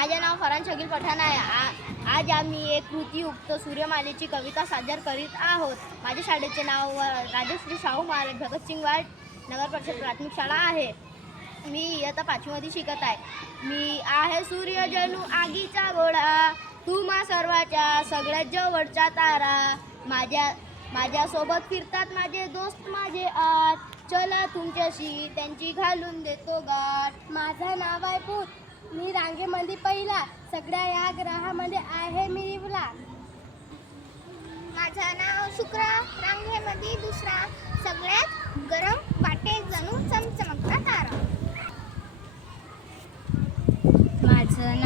माझे नाव फरान शकील पठाण आहे. आज आम्ही एक कृतीयुक्त सूर्यमालेची कविता सादर करीत आहोत. माझ्या शाळेचे नाव राजश्री शाहू महाराज भगतसिंग वार्ड नगर परिषद प्राथमिक शाळा आहे. मी इयत्ता 5वी मध्ये शिकत आहे. मी आहे सूर्य जणू आगीचा गोळा, तुम्हा सर्वाच्या सगळ्यात जवळचा तारा. माझ्यासोबत फिरतात माझे दोस्त माझे आत, चला तुमच्याशी त्यांची घालून देतो गाठ. माझं नाव आहे पूत, मी रांगेमध्ये पहिला, सगळ्या या ग्रहामध्ये आहे मी निवला. माझं नाव शुक्र, रांगेमध्ये दुसरा, सगळ्यात गरम वाटे जणू चमचमकता तारा. माझं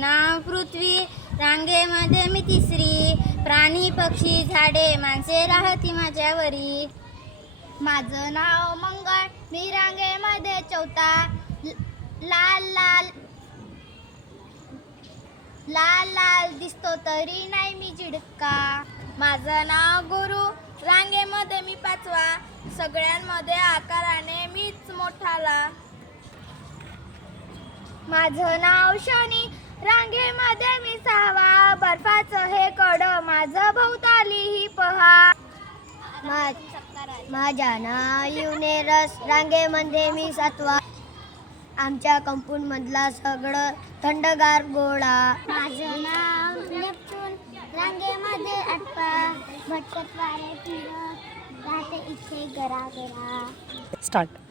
नाव पृथ्वी, रांगेमध्ये मी तिसरी, प्राणी पक्षी झाडे माणसे राहती माझ्यावरी. माझं नाव मंगळ, मी रांगेमध्ये चौथा, लाल लाल लाल लाल दिसतो तरी नाही मी चिडका. माझं नाव गुरु, रांगेमध्ये मी पाचवा, सगळ्यांमध्ये आकाराने मीच मोठाला. माझं नाव शनी, रांगेमध्ये मी सहावा, बर्फाचं हे कड माझं भोवताली ही पहा. माझं नाव युनेरस, रांगेमध्ये मी सातवा, आमच्या कंपाऊंड मधला सगळं थंडगार गोळा. माझं नाव नेपच्यून, रांगेमध्ये आठवा, भटकत वारे फिरत राहते इथे गरा गरा. स्टार्ट.